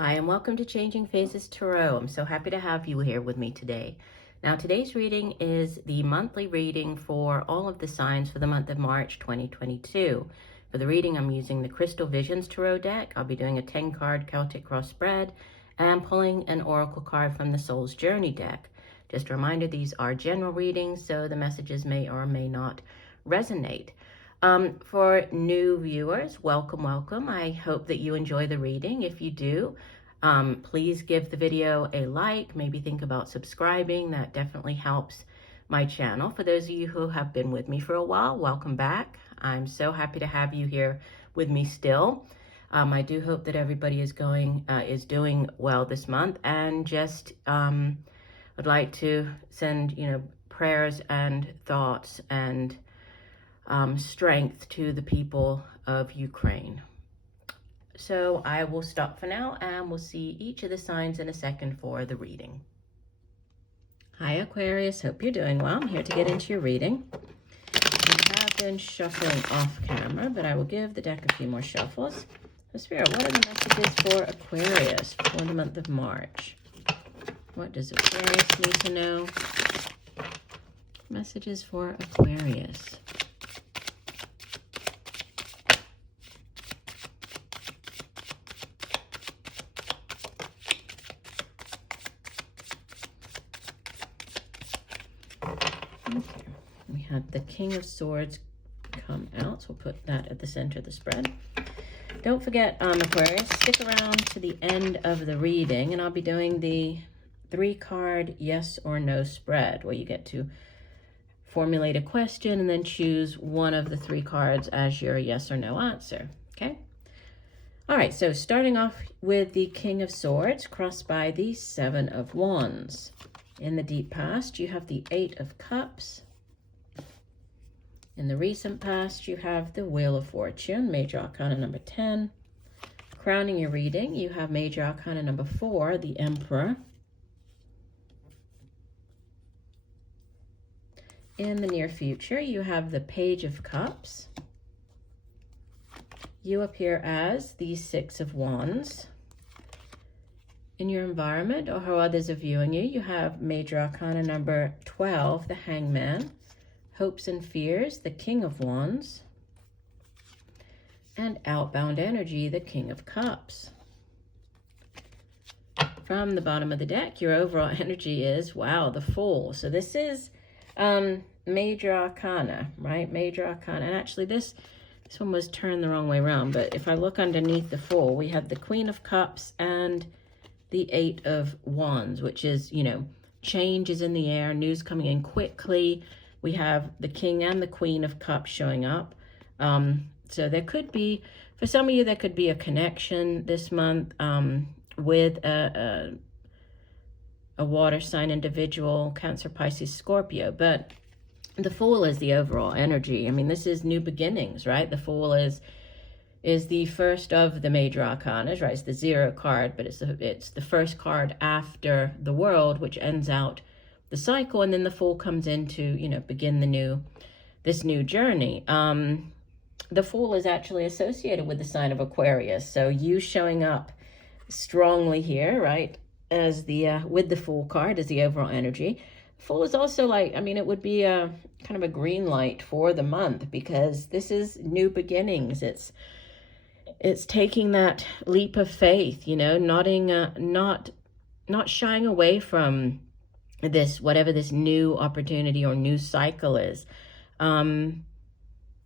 Hi, and welcome to Changing Phases Tarot. I'm so happy to have you here with me today. Now, today's reading is the monthly reading for all of the signs for the month of March 2022. For the reading, I'm using the Crystal Visions Tarot deck. I'll be doing a 10-card Celtic cross spread and pulling an oracle card from the Soul's Journey deck. Just a reminder, these are general readings, so the messages may or may not resonate. For new viewers, welcome. I hope that you enjoy the reading. If you do, please give the video a like, maybe think about subscribing. That definitely helps my channel. For those of you who have been with me for a while, welcome back. I'm so happy to have you here with me still. I do hope that everybody is doing well this month, and just would like to send prayers and thoughts and strength to the people of Ukraine. So I will stop for now, and we'll see each of the signs in a second for the reading. Hi Aquarius, hope you're doing well. I'm here to get into your reading. I have been shuffling off camera, but I will give the deck a few more shuffles. So Spirit, what are the messages for Aquarius for the month of March? What does Aquarius need to know? Messages for Aquarius. Okay, we have the King of Swords come out, so we'll put that at the center of the spread. Don't forget, Aquarius, stick around to the end of the reading, and I'll be doing the 3-card yes or no spread, where you get to formulate a question and then choose one of the 3 cards as your yes or no answer, okay? All right, so starting off with the King of Swords, crossed by the 7 of Wands. In the deep past, you have the 8 of Cups. In the recent past, you have the Wheel of Fortune, Major Arcana number 10. Crowning your reading, you have Major Arcana number 4, the Emperor. In the near future, you have the Page of Cups. You appear as the 6 of Wands. In your environment, or how others are viewing you, you have Major Arcana number 12, the Hangman. Hopes and Fears, the King of Wands. And outbound energy, the King of Cups. From the bottom of the deck, your overall energy is, wow, the Fool. So this is Major Arcana, right? Major Arcana. And actually this one was turned the wrong way around, but if I look underneath the Fool, we have the Queen of Cups and the 8 of Wands, which is, change is in the air, news coming in quickly. We have the King and the Queen of Cups showing up. So there could be, for some of you, there could be a connection this month with a water sign individual, Cancer, Pisces, Scorpio. But the Fool is the overall energy. I mean, this is new beginnings, right? The Fool is the first of the major arcanas, right? It's the 0 card, but it's the first card after the World, which ends out the cycle, and then the Fool comes in to, begin this new journey. The Fool is actually associated with the sign of Aquarius, so you showing up strongly here, right, as the with the Fool card as the overall energy. Fool is also like, it would be a kind of a green light for the month, because this is new beginnings. It's taking that leap of faith, not shying away from this, whatever this new opportunity or new cycle is. And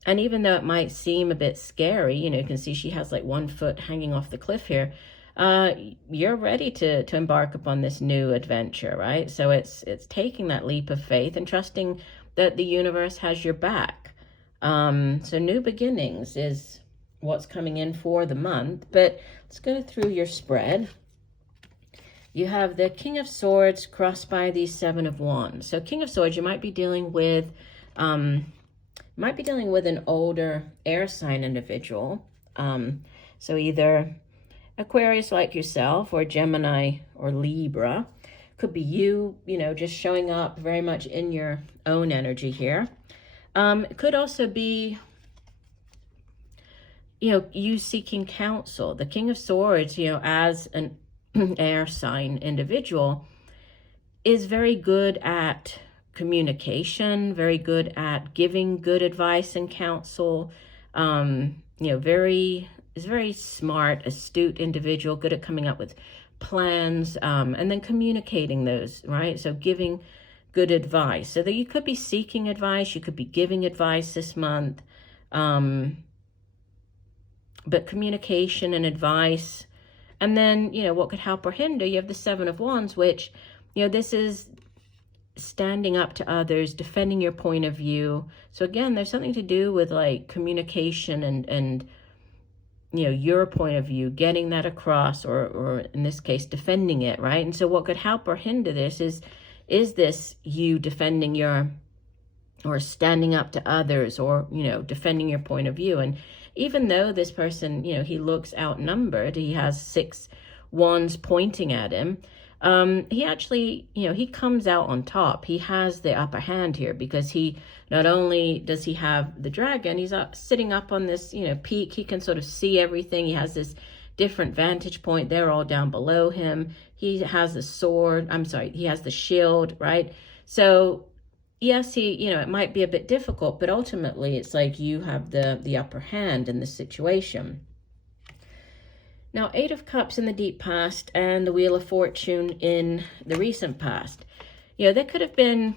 even though it might seem a bit scary, you can see she has like 1 foot hanging off the cliff here. You're ready to embark upon this new adventure, right? So it's taking that leap of faith and trusting that the universe has your back. So new beginnings is what's coming in for the month. But let's go through your spread. You have the King of Swords crossed by the 7 of Wands. So King of Swords, you might be dealing with an older air sign individual. So either Aquarius like yourself, or Gemini or Libra. Could be you, just showing up very much in your own energy here. It could also be you seeking counsel. The King of Swords, as an air sign individual, is very good at communication, very good at giving good advice and counsel. Is very smart, astute individual, good at coming up with plans, and then communicating those, right? So giving good advice. So that you could be seeking advice, you could be giving advice this month. But communication and advice. And then, what could help or hinder? You have the Seven of Wands, which, this is standing up to others, defending your point of view. So again, there's something to do with like communication and your point of view, getting that across, or in this case, defending it, right? And so what could help or hinder this is this you defending or standing up to others, or, defending your point of view. And even though this person, he looks outnumbered, he has 6 wands pointing at him, he actually, he comes out on top. He has the upper hand here, because he, not only does he have the dragon, he's sitting up on this, peak. He can sort of see everything. He has this different vantage point. They're all down below him. He has the sword. He has the shield, right? So yes, it might be a bit difficult, but ultimately it's like you have the upper hand in this situation. Now, 8 of Cups in the deep past and the Wheel of Fortune in the recent past. There could have been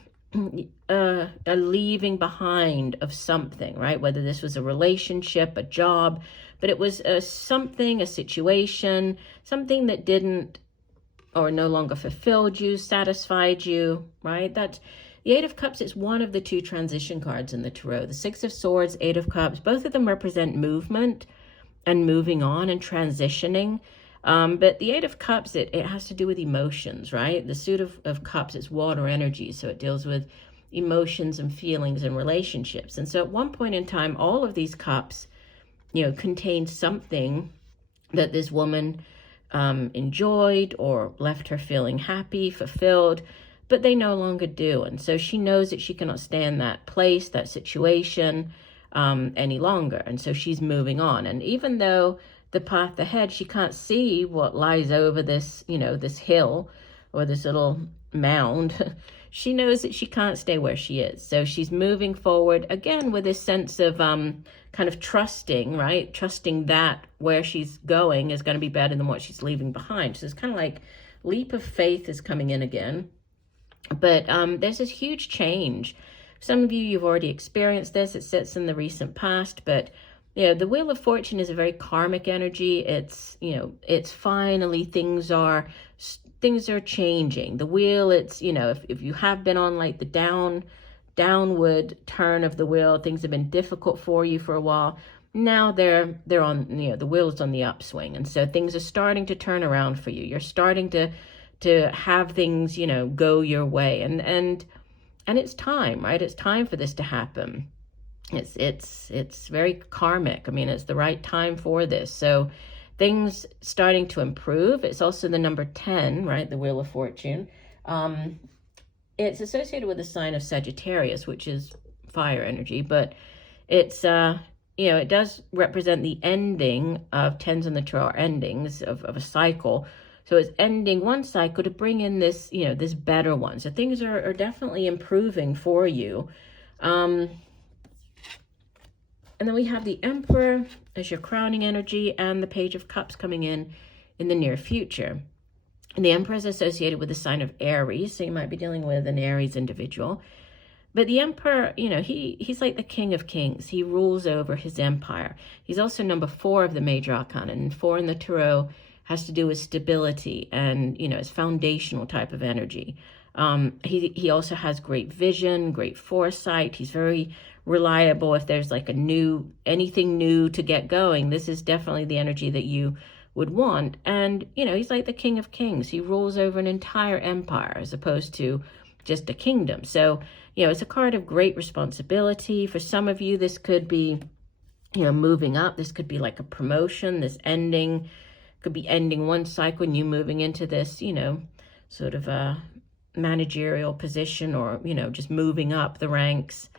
a leaving behind of something, right? Whether this was a relationship, a job, but it was a situation, something that didn't or no longer fulfilled you, satisfied you, right? That's the 8 of Cups. Is one of the 2 transition cards in the Tarot. The 6 of Swords, 8 of Cups, both of them represent movement and moving on and transitioning. But the 8 of Cups, it has to do with emotions, right? The Suit of Cups is water energy, so it deals with emotions and feelings and relationships. And so at one point in time, all of these cups, contain something that this woman enjoyed or left her feeling happy, fulfilled, but they no longer do. And so she knows that she cannot stay in that place, that situation, any longer. And so she's moving on. And even though the path ahead, she can't see what lies over this, this hill or this little mound, she knows that she can't stay where she is. So she's moving forward again with this sense of kind of trusting, right? Trusting that where she's going is going to be better than what she's leaving behind. So it's kind of like leap of faith is coming in again. But there's this huge change. Some of you've already experienced this. It sits in the recent past, but the Wheel of Fortune is a very karmic energy. It's, it's finally things are changing. The wheel, it's, if you have been on like the downward turn of the wheel, things have been difficult for you for a while. Now they're on, the wheel's on the upswing. And so things are starting to turn around for you. You're starting to have things, go your way. And it's time, right? It's time for this to happen. It's very karmic. I mean, it's the right time for this. So things starting to improve. It's also the number 10, right? The Wheel of Fortune. It's associated with the sign of Sagittarius, which is fire energy, but it's, it does represent the ending of 10s on the tarot, endings of a cycle. So it's ending one cycle to bring in this, this better one. So things are definitely improving for you. And then we have the Emperor as your crowning energy and the Page of Cups coming in the near future. And the Emperor is associated with the sign of Aries, so you might be dealing with an Aries individual. But the Emperor, he's like the King of Kings. He rules over his empire. He's also number 4 of the major arcana, and 4 in the Tarot has to do with stability and, it's foundational type of energy. He also has great vision, great foresight. He's very reliable. If there's like anything new to get going, this is definitely the energy that you would want. And, he's like the King of Kings. He rules over an entire empire as opposed to just a kingdom. So, it's a card of great responsibility. For some of you, this could be, moving up. This could be like a promotion, this ending, could be ending one cycle and you moving into this, sort of a managerial position, or, just moving up the ranks.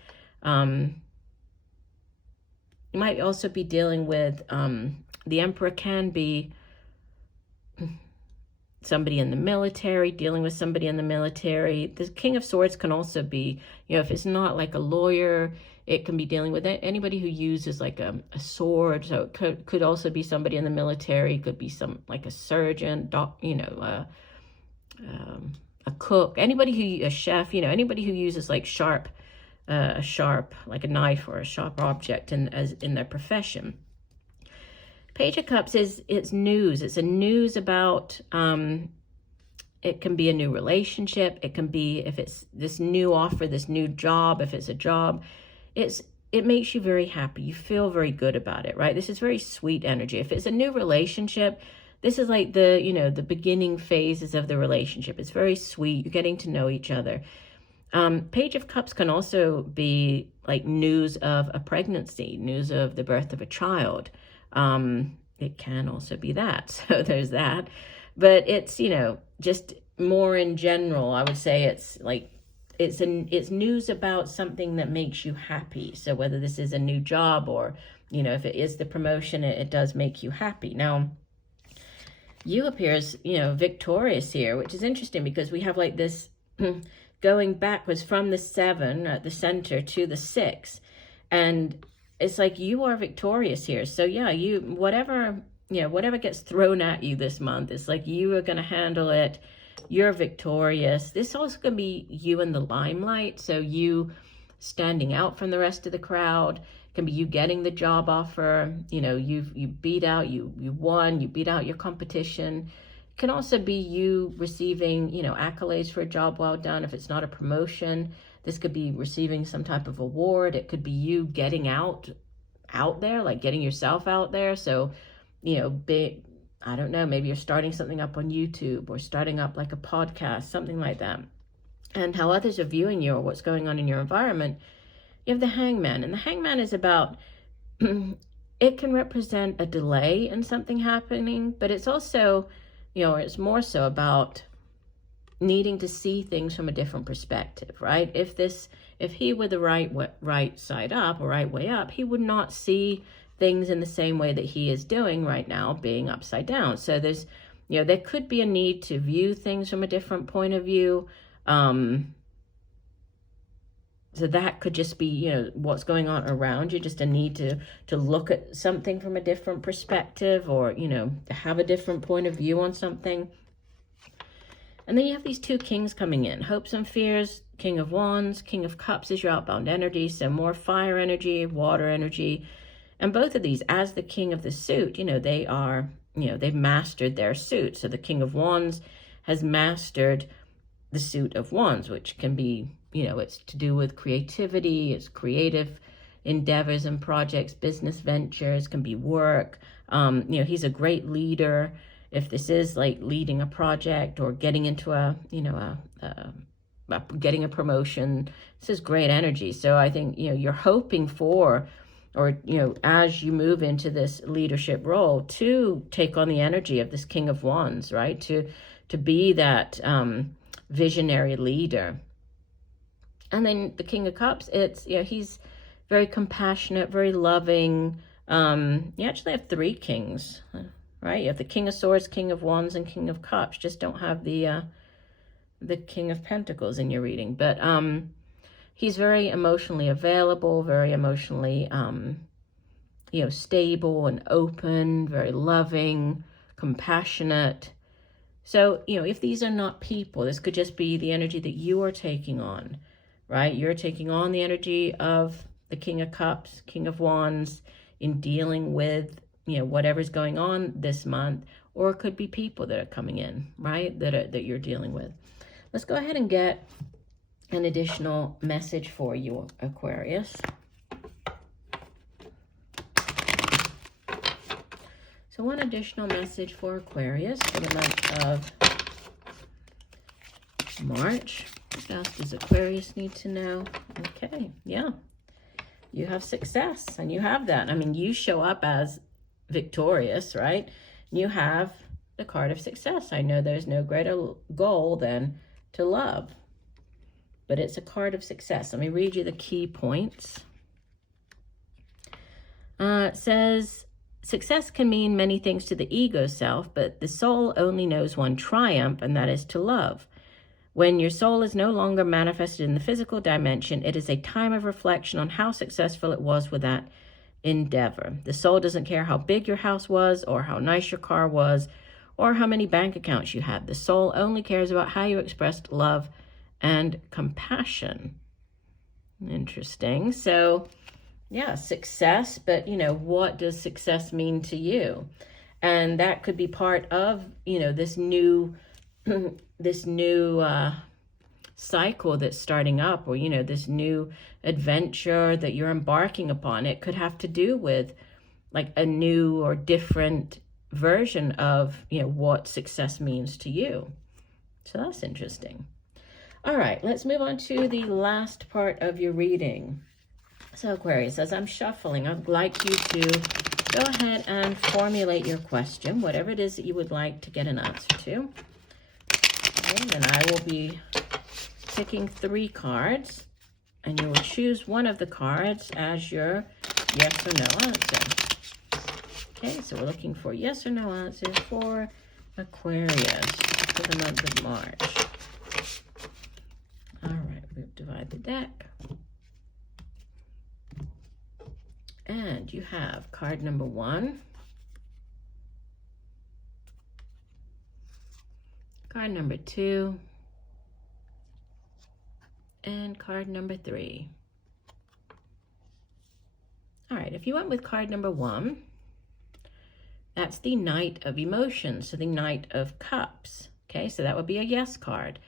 You might also be dealing with, the Emperor can be somebody in the military, dealing with somebody in the military. The King of Swords can also be, if it's not like a lawyer, it can be dealing with anybody who uses like a sword. So it could also be somebody in the military, could be like a surgeon, a cook, a chef, anybody who uses like like a knife or a sharp object in their profession. Page of Cups it's news. It's a news about, it can be a new relationship. It can be, if it's this new offer, this new job, if it's a job, it makes you very happy. You feel very good about it, right? This is very sweet energy. If it's a new relationship, this is like the beginning phases of the relationship. It's very sweet. You're getting to know each other. Page of Cups can also be like news of a pregnancy, news of the birth of a child. It can also be that. So there's that. But it's, just more in general, I would say it's like, it's news about something that makes you happy. So whether this is a new job or, if it is the promotion, it does make you happy. Now, you appears, victorious here, which is interesting because we have like this going backwards from the 7 at the center to the 6. And it's like you are victorious here. So yeah, whatever gets thrown at you this month, it's like you are going to handle it. You're victorious. This also going to be you in the limelight. So you standing out from the rest of the crowd. It can be you getting the job offer. You beat out, you won, you beat out your competition. It can also be you receiving, accolades for a job well done. If it's not a promotion, this could be receiving some type of award. It could be you getting out there, like getting yourself out there. So, I don't know, maybe you're starting something up on YouTube or starting up like a podcast, something like that. And how others are viewing you or what's going on in your environment. You have the Hangman. And the Hangman is about, it can represent a delay in something happening, but it's also, it's more so about needing to see things from a different perspective, right? If he were the right side up or right way up, he would not see things in the same way that he is doing right now, being upside down. So there's, there could be a need to view things from a different point of view. So that could just be, what's going on around you, just a need to look at something from a different perspective or, to have a different point of view on something. And then you have these 2 kings coming in, hopes and fears, King of Wands, King of Cups is your outbound energy. So more fire energy, water energy. And both of these, as the king of the suit, they are, they've mastered their suit. So the King of Wands has mastered the suit of Wands, which can be, it's to do with creativity, it's creative endeavors and projects, business ventures, can be work. He's a great leader. If this is like leading a project or getting into getting a promotion, this is great energy. So I think, you're hoping for, or, as you move into this leadership role, to take on the energy of this King of Wands, right? To be that visionary leader. And then the King of Cups, it's, he's very compassionate, very loving. You actually have 3 kings, right? You have the King of Swords, King of Wands, and King of Cups. Just don't have the King of Pentacles in your reading. But he's very emotionally available, very emotionally, stable and open, very loving, compassionate. So, if these are not people, this could just be the energy that you are taking on, right? You're taking on the energy of the King of Cups, King of Wands in dealing with, whatever's going on this month, or it could be people that are coming in, right? That you're dealing with. Let's go ahead and get an additional message for you, Aquarius. So one additional message for Aquarius for the month of March. What else does Aquarius need to know? Okay, yeah. You have success, and you have that. I mean, you show up as victorious, right? You have the card of success. I know there's no greater goal than to love, but it's a card of success. Let me read you the key points. It says, success can mean many things to the ego self, but the soul only knows one triumph, and that is to love. When your soul is no longer manifested in the physical dimension, it is a time of reflection on how successful it was with that endeavor. The soul doesn't care how big your house was, or how nice your car was, or how many bank accounts you had. The soul only cares about how you expressed love and compassion. Interesting. So, yeah, success, but, what does success mean to you? And that could be part of, this new cycle that's starting up, or, this new adventure that you're embarking upon. It could have to do with like a new or different version of, what success means to you. So that's interesting. All right, let's move on to the last part of your reading. So Aquarius, as I'm shuffling, I'd like you to go ahead and formulate your question, whatever it is that you would like to get an answer to. And then I will be picking 3 cards, and you will choose one of the cards as your yes or no answer. Okay, so we're looking for yes or no answers for Aquarius for the month of March. All right, we'll divide the deck. And you have card number 1, card number 2, and card number 3. All right, if you went with card number 1, that's the Knight of Emotions, so the Knight of Cups. Okay, so that would be a yes card.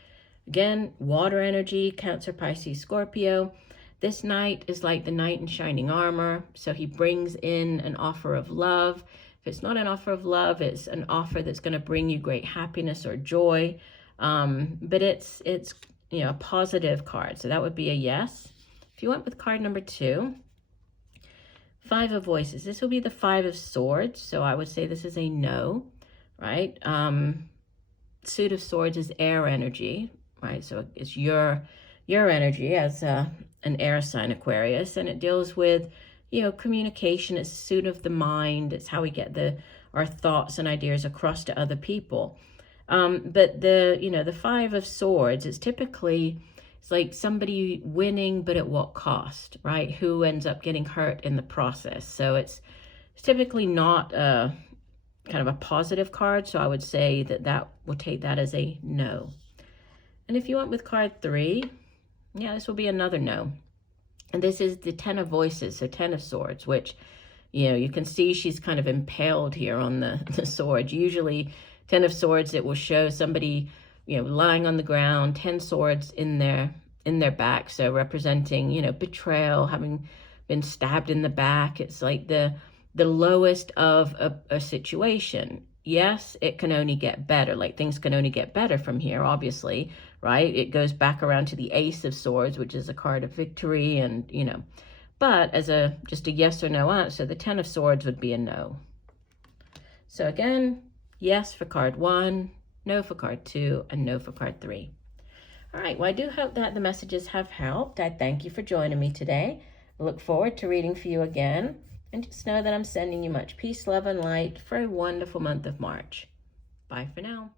Again, water energy, Cancer, Pisces, Scorpio. This knight is like the knight in shining armor, so he brings in an offer of love. If it's not an offer of love, it's an offer that's going to bring you great happiness or joy. But it's a positive card, so that would be a yes. If you went with card number 2, 5 of Voices. This will be the 5 of Swords, so I would say this is a no, right? Suit of Swords is air energy, right? So it's your energy as an air sign, Aquarius, and it deals with, communication. It's suit of the mind. It's how we get our thoughts and ideas across to other people. But the 5 of Swords, it's typically, it's like somebody winning, but at what cost, right? Who ends up getting hurt in the process. So it's typically not a kind of a positive card. So I would say that will take that as a no. And if you went with card 3, yeah, this will be another no. And this is the 10 of Voices, so 10 of Swords, which, you can see she's kind of impaled here on the sword. Usually 10 of Swords, it will show somebody, lying on the ground, 10 swords in their back. So representing, betrayal, having been stabbed in the back. It's like the lowest of a situation. Yes, it can only get better. Like things can only get better from here, obviously, right? It goes back around to the Ace of Swords, which is a card of victory, and, but as just a yes or no answer, the 10 of Swords would be a no. So again, yes for card 1, no for card 2, and no for card 3. All right, well, I do hope that the messages have helped. I thank you for joining me today. I look forward to reading for you again. And just know that I'm sending you much peace, love, and light for a wonderful month of March. Bye for now.